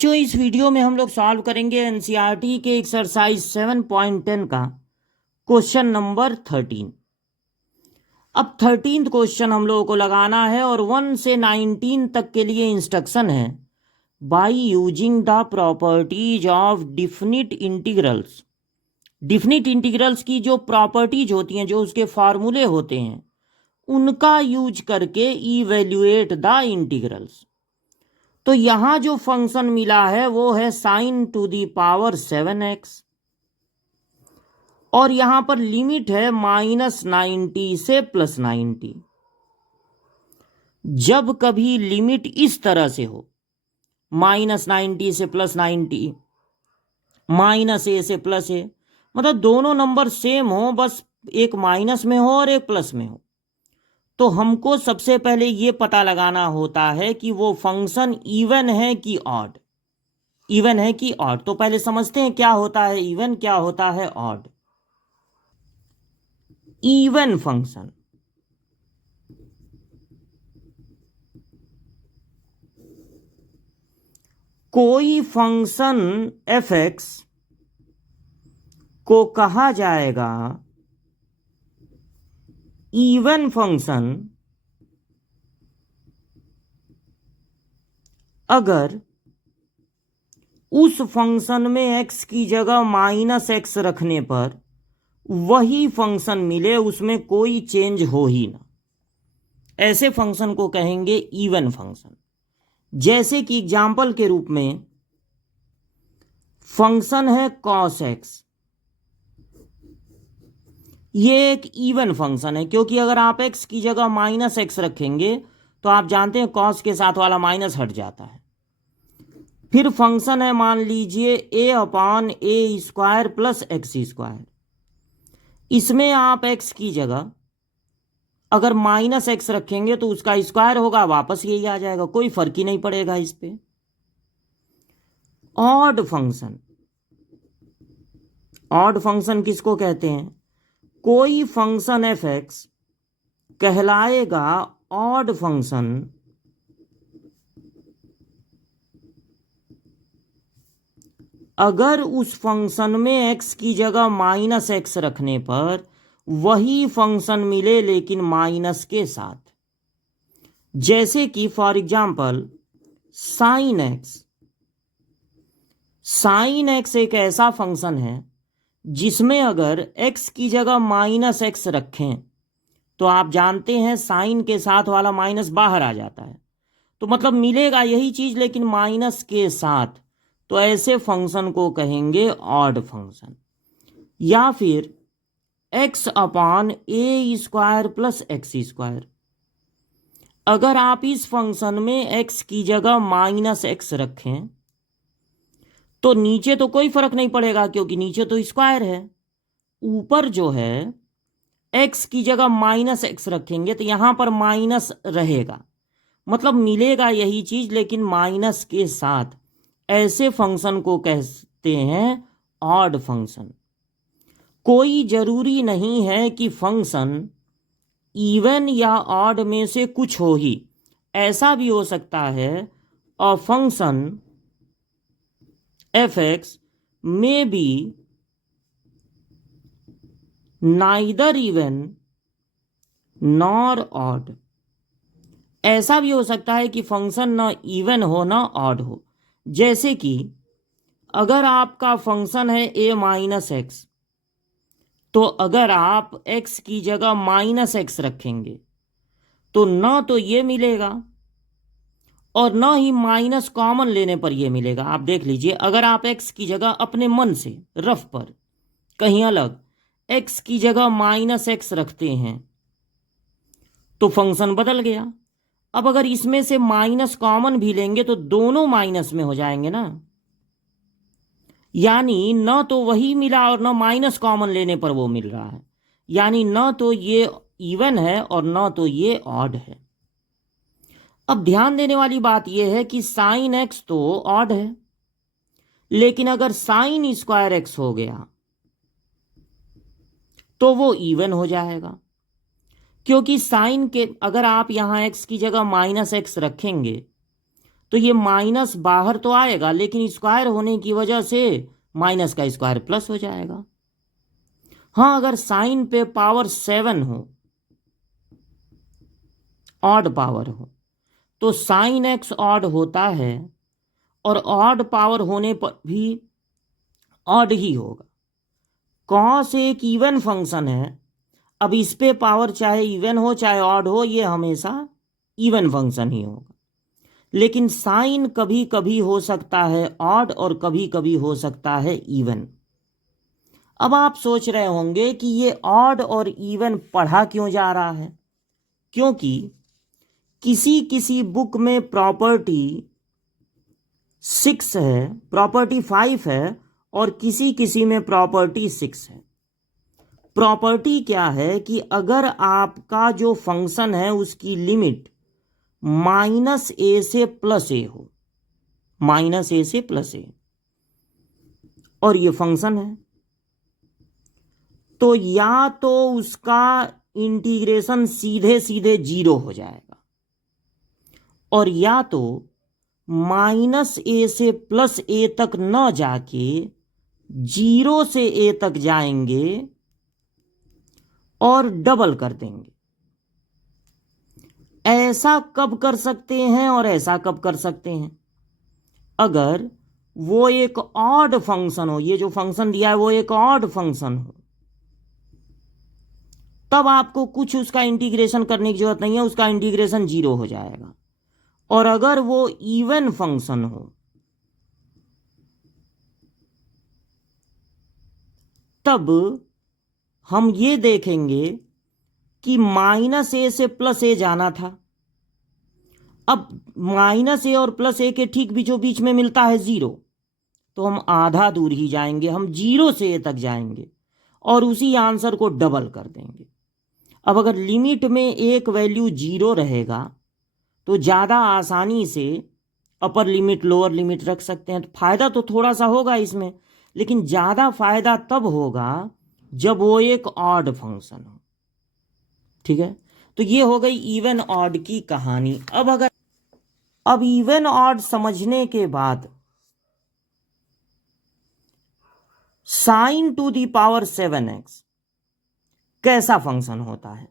जो इस वीडियो में हम लोग सॉल्व करेंगे एनसीईआरटी के एक्सरसाइज 7.10 का क्वेश्चन नंबर 13। अब 13th क्वेश्चन हम लोगों को लगाना है और 1 से 19 तक के लिए इंस्ट्रक्शन है। By using the properties of definite integrals, definite integrals की जो प्रॉपर्टीज होती हैं, जो उसके फार्मूले होते हैं, उनका यूज करके इवेल्युएट द इंटीग्रल्स। तो यहां जो फंक्शन मिला है वो है sin to the power 7x और यहां पर लिमिट है -90 से +90। जब कभी लिमिट इस तरह से हो, -90 से +90, -a से +a, मतलब दोनों नंबर सेम हो, बस एक माइनस में हो और एक प्लस में हो, तो हमको सबसे पहले ये पता लगाना होता है कि वो फंक्शन इवन है कि ऑड। इवन है कि ऑड, तो पहले समझते हैं क्या होता है इवन, क्या होता है ऑड। इवन फंक्शन कोई फंक्शन f(x) को कहा जाएगा इवन फंक्शन अगर उस फंक्शन में x की जगह -x रखने पर वही फंक्शन मिले, उसमें कोई चेंज हो ही ना। ऐसे फंक्शन को कहेंगे इवन फंक्शन। जैसे कि एग्जाम्पल के रूप में फंक्शन है cos x, ये एक इवन फंक्शन है क्योंकि अगर आप x की जगह -x रखेंगे तो आप जानते हैं cos के साथ वाला माइनस हट जाता है। फिर फंक्शन है, मान लीजिए a/a² प्लस x²। इसमें आप x की जगह अगर -x रखेंगे तो उसका स्क्वायर होगा, वापस यही आ जाएगा, कोई फर्क ही नहीं पड़ेगा इस पे। ऑड फंक्शन, ऑड फंक्शन किसको कहते हैं? कोई फंक्शन f(x) कहलाएगा ऑड फंक्शन अगर उस फंक्शन में x की जगह -x रखने पर वही फंक्शन मिले लेकिन माइनस के साथ। जैसे कि for example sin x। sin x एक ऐसा फंक्शन है जिसमें अगर x की जगह -x रखें तो आप जानते हैं साइन के साथ वाला माइनस बाहर आ जाता है, तो मतलब मिलेगा यही चीज लेकिन माइनस के साथ। तो ऐसे फंक्शन को कहेंगे ऑड फंक्शन। या फिर x/a² प्लस x², अगर आप इस फंक्शन में x की जगह -x रखें तो नीचे तो कोई फर्क नहीं पड़ेगा क्योंकि नीचे तो स्क्वायर है। ऊपर जो है x की जगह -x रखेंगे तो यहां पर माइनस रहेगा, मतलब मिलेगा यही चीज लेकिन माइनस के साथ। ऐसे फंक्शन को कहते हैं ऑड फंक्शन। कोई जरूरी नहीं है कि फंक्शन इवन या ऑड में से कुछ हो ही, ऐसा भी हो सकता है a function f(x) may be neither even nor odd. ऐसा भी हो सकता है कि फंक्शन ना इवन हो ना ऑड हो। जैसे कि अगर आपका फंक्शन है a-x, तो अगर आप x की जगह -x रखेंगे तो ना तो ये मिलेगा और ना ही माइनस कॉमन लेने पर ये मिलेगा। आप देख लीजिए, अगर आप x की जगह अपने मन से रफ पर कहीं अलग x की जगह -x रखते हैं तो फंक्शन बदल गया। अब अगर इसमें से माइनस कॉमन भी लेंगे तो दोनों माइनस में हो जाएंगे ना, यानी न तो वही मिला और न माइनस कॉमन लेने पर वो मिल रहा है, यानी न तो ये इवन है और न तो ये ऑड है। अब ध्यान देने वाली बात यह है कि साइन x तो ऑड है, लेकिन अगर sin² हो गया तो वो इवन हो जाएगा, क्योंकि साइन के अगर आप यहां x की जगह -x रखेंगे तो ये माइनस बाहर तो आएगा, लेकिन स्क्वायर होने की वजह से माइनस का स्क्वायर प्लस हो जाएगा। हाँ, अगर साइन पे पावर 7 हो, ऑड पावर हो, तो साइन एक्स ऑड होता है और ऑड पावर होने पर भी ऑड ही होगा। कॉस एक इवन फंक्शन है, अब इस पे पावर चाहे इवन हो चाहे ऑड हो, ये हमेशा इवन फंक्शन ही होगा। लेकिन साइन कभी कभी हो सकता है ऑड और कभी कभी हो सकता है इवन। अब आप सोच रहे होंगे कि ये ऑड और इवन पढ़ा क्यों जा रहा है? क्योंकि किसी किसी बुक में प्रॉपर्टी 6 है, प्रॉपर्टी 5 है, और किसी किसी में प्रॉपर्टी 6 है। प्रॉपर्टी क्या है कि अगर आपका जो फंक्शन है उसकी लिमिट -a से +a हो, -a से +a, और ये फंक्शन है, तो या तो उसका इंटीग्रेशन सीधे सीधे 0 हो जाएगा, और या तो -a से +a तक न जाके 0 से a तक जाएंगे और डबल कर देंगे। ऐसा कब कर सकते हैं और ऐसा कब कर सकते हैं? अगर वो एक ऑड फंक्शन हो, ये जो फंक्शन दिया है वो एक ऑड फंक्शन हो, तब आपको कुछ उसका इंटीग्रेशन करने की जरूरत नहीं है, उसका इंटीग्रेशन 0 हो जाएगा। और अगर वो इवन फंक्शन हो, तब हम ये देखेंगे कि -a से +a जाना था। अब -a और +a के ठीक बीचों बीच में मिलता है 0, तो हम आधा दूर ही जाएंगे, हम 0 से a तक जाएंगे और उसी आंसर को डबल कर देंगे। अब अगर लिमिट में एक वैल्यू 0 रहेगा तो ज़्यादा आसानी से अपर लिमिट लोअर लिमिट रख सकते हैं, तो फायदा तो थोड़ा सा होगा इसमें, लेकिन ज़्यादा फायदा तब होगा जब वो एक ऑड फंक्शन हो। ठीक है, तो ये हो गई इवन ऑड की कहानी। अब इवन ऑड समझने के बाद sin to the power 7x कैसा फंक्शन होता है?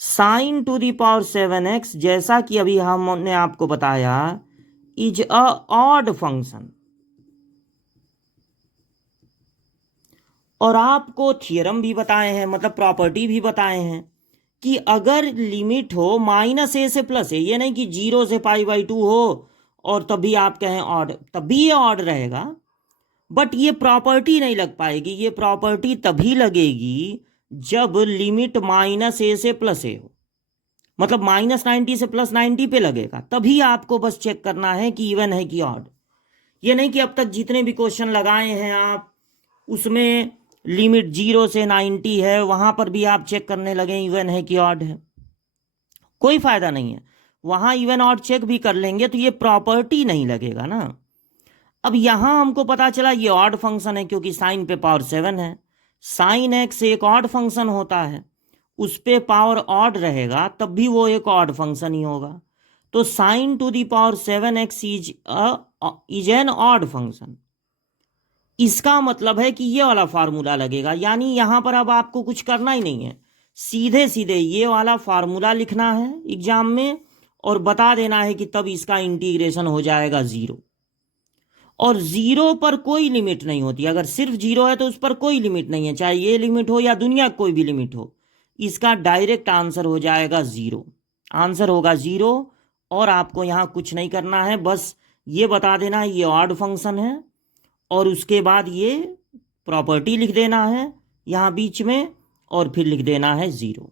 sin to the power 7x, जैसा कि अभी हमने आपको बताया, इज अ ऑड फंक्शन। और आपको थियरम भी बताए हैं, मतलब प्रॉपर्टी भी बताए हैं कि अगर लिमिट हो -a से +a, ये नहीं कि 0 से π/2 हो और तब भी आप कहें ऑड, तब भी ये ऑड रहेगा, बट ये प्रॉपर्टी नहीं लग पाएगी। ये प्रॉपर्टी तभी लगेगी जब लिमिट -a से +a हो, मतलब -90 से +90 पे लगेगा, तभी आपको बस चेक करना है कि इवन है कि ऑड। ये नहीं कि अब तक जितने भी क्वेश्चन लगाए हैं आप, उसमें लिमिट 0 से 90 है, वहां पर भी आप चेक करने लगे इवन है कि ऑड है, कोई फायदा नहीं है। वहां इवन ऑड चेक भी कर लेंगे तो ये प्रॉपर्टी नहीं लगेगा ना। अब यहां हमको पता चला ये ऑड फंक्शन है क्योंकि साइन पे पावर 7 है। साइन एक्स एक ऑड फंक्शन होता है, उस पे पावर ऑड रहेगा तब भी वो एक ऑड फंक्शन ही होगा। तो sine to the power 7x is an odd function. इसका मतलब है कि ये वाला फार्मूला लगेगा, यानी यहां पर अब आपको कुछ करना ही नहीं है, सीधे सीधे ये वाला फार्मूला लिखना है एग्जाम में और बता देना है कि तब इसका इंटीग्रेशन हो जाएगा 0। और 0 पर कोई लिमिट नहीं होती, अगर सिर्फ 0 है तो उस पर कोई लिमिट नहीं है, चाहे ये लिमिट हो या दुनिया कोई भी लिमिट हो, इसका डायरेक्ट आंसर हो जाएगा 0। आंसर होगा 0 और आपको यहाँ कुछ नहीं करना है, बस ये बता देना है ये ऑड फंक्शन है और उसके बाद ये प्रॉपर्टी लिख देना है यहाँ बीच में और फिर लिख देना है 0।